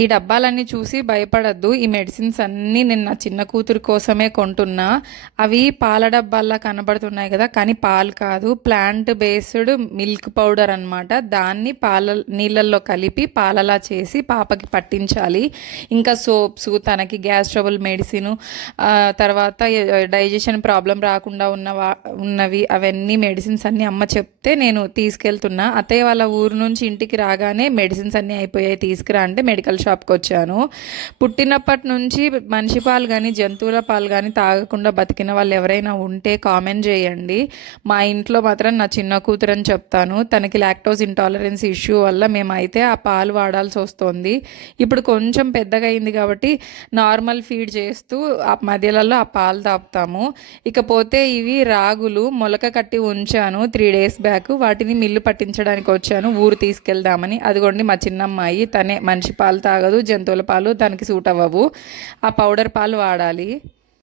ఈ డబ్బాలన్నీ చూసి భయపడద్దు. ఈ మెడిసిన్స్ అన్నీ నేను నా చిన్న కూతురు కోసమే కొంటున్నా. అవి పాల డబ్బాల్లా కనబడుతున్నాయి కదా, కానీ పాలు కాదు, ప్లాంట్ బేస్డ్ మిల్క్ పౌడర్ అనమాట. దాన్ని నీళ్ళల్లో కలిపి పాలలా చేసి పాపకి పట్టించాలి. ఇంకా సోప్స్, తనకి గ్యాస్ ట్రబుల్ మెడిసిన్, తర్వాత డైజెషన్ ప్రాబ్లం రాకుండా ఉన్నవి అవన్నీ మెడిసిన్స్ అన్నీ అమ్మ చెప్తే నేను తీసుకెళ్తున్నా. అత్తయ్య వాళ్ళ ఊరు నుంచి ఇంటికి రాగానే మెడిసిన్స్ అన్నీ అయిపోయాయి, తీసుకురా అంటే మెడికల్ షాప్కి వచ్చాను. పుట్టినప్పటి నుంచి మనిషి పాలు కానీ జంతువుల పాలు కానీ తాగకుండా బతికిన వాళ్ళు ఎవరైనా ఉంటే కామెంట్ చేయండి. మా ఇంట్లో మాత్రం నా చిన్న కూతురు అని చెప్తాను. తనకి లాక్టోజ్ ఇంటాలరెన్స్ ఇష్యూ వల్ల మేమైతే ఆ పాలు వాడాల్సి వస్తుంది. ఇప్పుడు కొంచెం పెద్దగా అయింది కాబట్టి నార్మల్ ఫీడ్ చేస్తూ ఆ మధ్యలలో ఆ పాలు తాపుతాము. ఇకపోతే ఇవి రాగులు మొలక కట్టి ఉంచాను 3 days బ్యాక్. వాటిని మిల్లు పట్టించడానికి వచ్చాను ఊరు తీసుకెళ్దామని. అదిగోండి మా చిన్నమ్మాయి, తనే మనిషి పాలు తాగదు, జంతువుల పాలు దానికి సూట్ అవ్వవు. ఆ పౌడర్ పాలు వాడాలి.